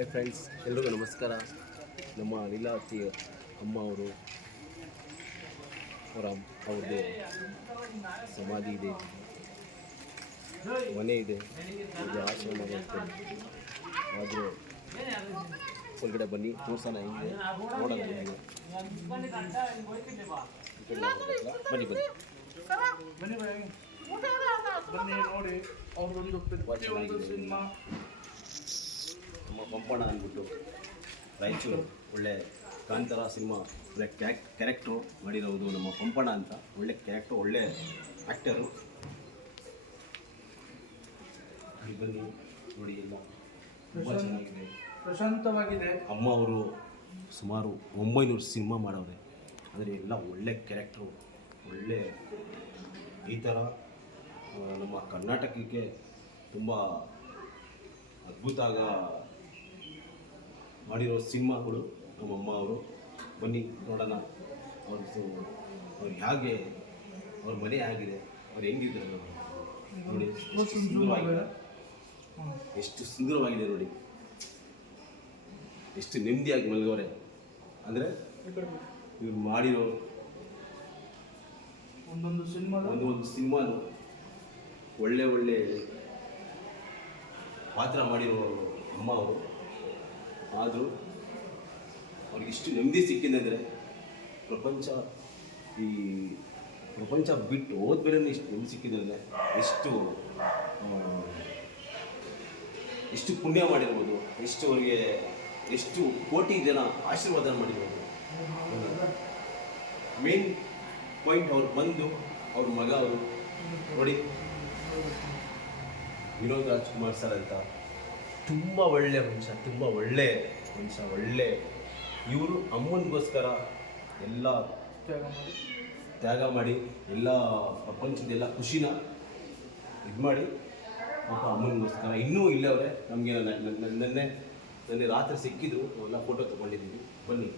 Hi friends, ಎಲ್ರಿಗೂ ನಮಸ್ಕಾರ. ನಮ್ಮ ಲೀಲಾವತಿ ಅಮ್ಮ ಅವರು ಅವ್ರದ್ದು ಸಮಾಧಿ ಇದೆ, ಮನೆ ಇದೆ, ಇದು ಆಶ್ರಮ ಅಂತ. ಆದರೂ ಹೊರಗಡೆ ಬನ್ನಿ ತೋರ್ಸೋಣ, ಹೆಂಗಿದೆ ನೋಡೋಣ. ಹೆಂಗಿದೆ ಬನ್ನಿ ಬನ್ನಿ ಬನ್ನಿ ನೋಡಿ ಅವರೊಂದು ಪ್ರತಿಯೊಂದು ಸಿನಿಮಾ. ನಮ್ಮ ಪಂಪಣ್ಣ ಅಂದ್ಬಿಟ್ಟು ರಾಯಚೂರು, ಒಳ್ಳೆ ಕಾಂತಾರ ಸಿನಿಮಾ ಒಳ್ಳೆ ಕ್ಯಾರೆಕ್ಟ್ರು ಮಾಡಿರೋದು ನಮ್ಮ ಪಂಪಣ್ಣ ಅಂತ. ಒಳ್ಳೆ ಕ್ಯಾರೆಕ್ಟ್ರು, ಒಳ್ಳೆ ಆ್ಯಕ್ಟರು. ಬನ್ನಿ ನೋಡಿ, ಎಲ್ಲ ತುಂಬ ಚೆನ್ನಾಗಿದೆ, ಪ್ರಶಾಂತವಾಗಿದೆ. ಅಮ್ಮ ಅವರು ಸುಮಾರು 900 ಸಿನಿಮಾ ಮಾಡವ್ರೆ, ಆದರೆ ಎಲ್ಲ ಒಳ್ಳೆ ಕ್ಯಾರೆಕ್ಟ್ರು. ಒಳ್ಳೆ ಈ ಥರ ನಮ್ಮ ಕರ್ನಾಟಕಕ್ಕೆ ತುಂಬ ಅದ್ಭುತ ಮಾಡಿರೋ ಸಿನಿಮಾಗಳು ನಮ್ಮಮ್ಮ ಅವರು. ಬನ್ನಿ ನೋಡೋಣ ಅವ್ರು ಹೇಗೆ, ಅವ್ರ ಮನೆ ಆಗಿದೆ, ಅವ್ರು ಹೆಂಗಿದ್ದಾರೆ ನೋಡಿ. ಎಷ್ಟು ಸುಂದರವಾಗಿದೆ ನೋಡಿ, ಎಷ್ಟು ನೆಮ್ಮದಿಯಾಗಿ ಮಲಗವ್ರೆ. ಅಂದರೆ ಇವ್ರು ಮಾಡಿರೋ ಒಂದೊಂದು ಸಿನಿಮಾನು ಒಳ್ಳೆ ಒಳ್ಳೆ ಪಾತ್ರ ಮಾಡಿರೋ ಅಮ್ಮ ಅವರು. ಆದರೂ ಅವ್ರಿಗಿಷ್ಟು ನೆಮ್ಮದಿ ಸಿಕ್ಕಿದೆ ಅಂದರೆ ಪ್ರಪಂಚ ಬಿಟ್ಟು ಹೋದ್ಮೇಲೆ ಇಷ್ಟು ನೆಮ್ಮದಿ ಸಿಕ್ಕಿದೆ ಅಂದರೆ ಎಷ್ಟು ಪುಣ್ಯ ಮಾಡಿರ್ಬೋದು, ಎಷ್ಟು ಕೋಟಿ ಜನ ಆಶೀರ್ವಾದ ಮಾಡಿರ್ಬೋದು. ಮೇನ್ ಪಾಯಿಂಟ್ ಅವ್ರು ಬಂದು ಅವ್ರ ಮಗ ಅವರು ನೋಡಿ, ವಿನೋದ್ ರಾಜ್ಕುಮಾರ್ ಸರ್ ಅಂತ ತುಂಬ ಒಳ್ಳೆ ಮನುಷ್ಯ, ಒಳ್ಳೆ ಇವರು ಅಮ್ಮನಿಗೋಸ್ಕರ ಎಲ್ಲ ತ್ಯಾಗ ಮಾಡಿ ಎಲ್ಲ ಪ್ರಪಂಚದೆಲ್ಲ ಖುಷಿನ ಇದು ಮಾಡಿ ಪಾಪ ಅಮ್ಮನಿಗೋಸ್ಕರ ಇನ್ನೂ ಇಲ್ಲವ್ರೆ. ನಮಗೆ ನೆನ್ನೆ ರಾತ್ರಿ ಸಿಕ್ಕಿದ್ರು, ಎಲ್ಲ ಫೋಟೋ ತೊಗೊಂಡಿದ್ದೀವಿ. ಬನ್ನಿ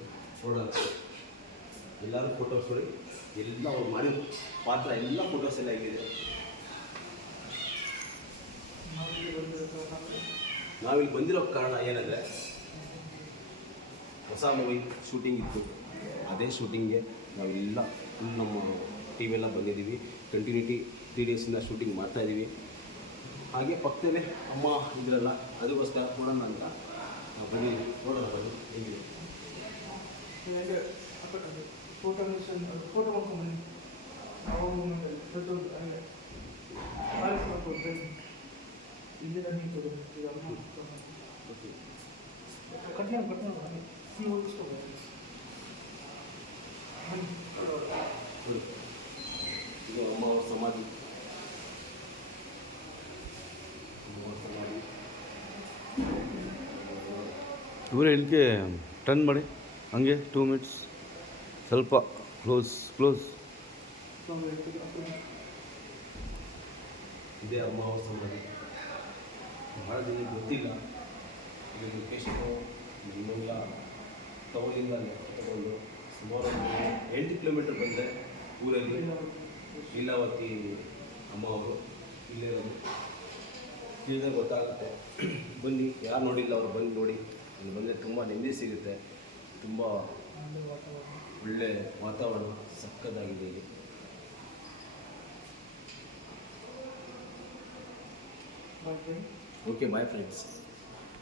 ನೋಡೋಣ, ಎಲ್ಲರೂ ಫೋಟೋಸ್ ನೋಡಿ. ಎಲ್ಲ ಅವ್ರು ಮಾಡಿದ ಪಾತ್ರ ಎಲ್ಲ ಫೋಟೋಸ್ ಎಲ್ಲ ಆಗಿದೆ. ನಾವಿಲ್ಲಿ ಬಂದಿರೋ ಕಾರಣ ಏನಂದರೆ, ಹೊಸ ಮೂವಿ ಶೂಟಿಂಗ್ ಇತ್ತು, ಅದೇ ಶೂಟಿಂಗ್ಗೆ ನಾವೆಲ್ಲ ಫುಲ್ ನಮ್ಮ ಟೀಮ್ ಎಲ್ಲ ಬಂದಿದ್ದೀವಿ. ಕಂಟಿನ್ಯೂಟಿ 3 ಡೇಸಿಂದ ಶೂಟಿಂಗ್ ಮಾಡ್ತಾಯಿದ್ದೀವಿ. ಹಾಗೆ ಪಕ್ಕದಲ್ಲೇ ಅಮ್ಮ ಇದ್ರಲ್ಲ, ಅದಕ್ಕೋಸ್ಕರ ನೋಡೋಣ ಅಂತ ಬನ್ನಿ ನೋಡೋಣ. ಬನ್ನಿ ಹೇಗಿದೆ ಫೋಟೋ ಮಾಡ್ಕೊಂಡ್ಬನ್ನಿ. ಇಲ್ಲಿ ಕಟ್ನ ನೀವು ಹೋಗಿಸ್ಕೋಬೋದು. ಇದು ಅಮ್ಮ ಅವ್ರ ಸಮಾಧಿ. ಇವರೇ ಇಲ್ಲಿಗೆ ಟರ್ನ್ ಮಾಡಿ, ಹಂಗೆ 2 ಮಿನಿಟ್ಸ್, ಸ್ವಲ್ಪ ಕ್ಲೋಸ್. ಇದೇ ಅಮ್ಮ ಅವ್ರ ಸಮಾಧಿ. ಭಾಳ ಜನ ಗೊತ್ತಿಲ್ಲ. ಈಗ ಲೊಕೇಶನು ಇಲ್ಲೆಲ್ಲ ಟೌನಿಂದ ತಗೊಂಡು ಸುಮಾರು 8 ಕಿಲೋಮೀಟರ್ ಬಂದರೆ ಊರಲ್ಲಿ ಲೀಲಾವತಿ ಅಮ್ಮ ಅವರು ಇಲ್ಲೇ ತಿಳಿದ್ರೆ ಗೊತ್ತಾಗುತ್ತೆ. ಬನ್ನಿ, ಯಾರು ನೋಡಿಲ್ಲ ಅವರು ಬಂದು ನೋಡಿ. ಇಲ್ಲಿ ಬಂದರೆ ತುಂಬ ನೆಮ್ಮದಿ ಸಿಗುತ್ತೆ. ತುಂಬ ಒಳ್ಳೆ ವಾತಾವರಣ, ಸಕ್ಕತ್ತಾಗಿದೆ ಇಲ್ಲಿ. Okay, bye friends.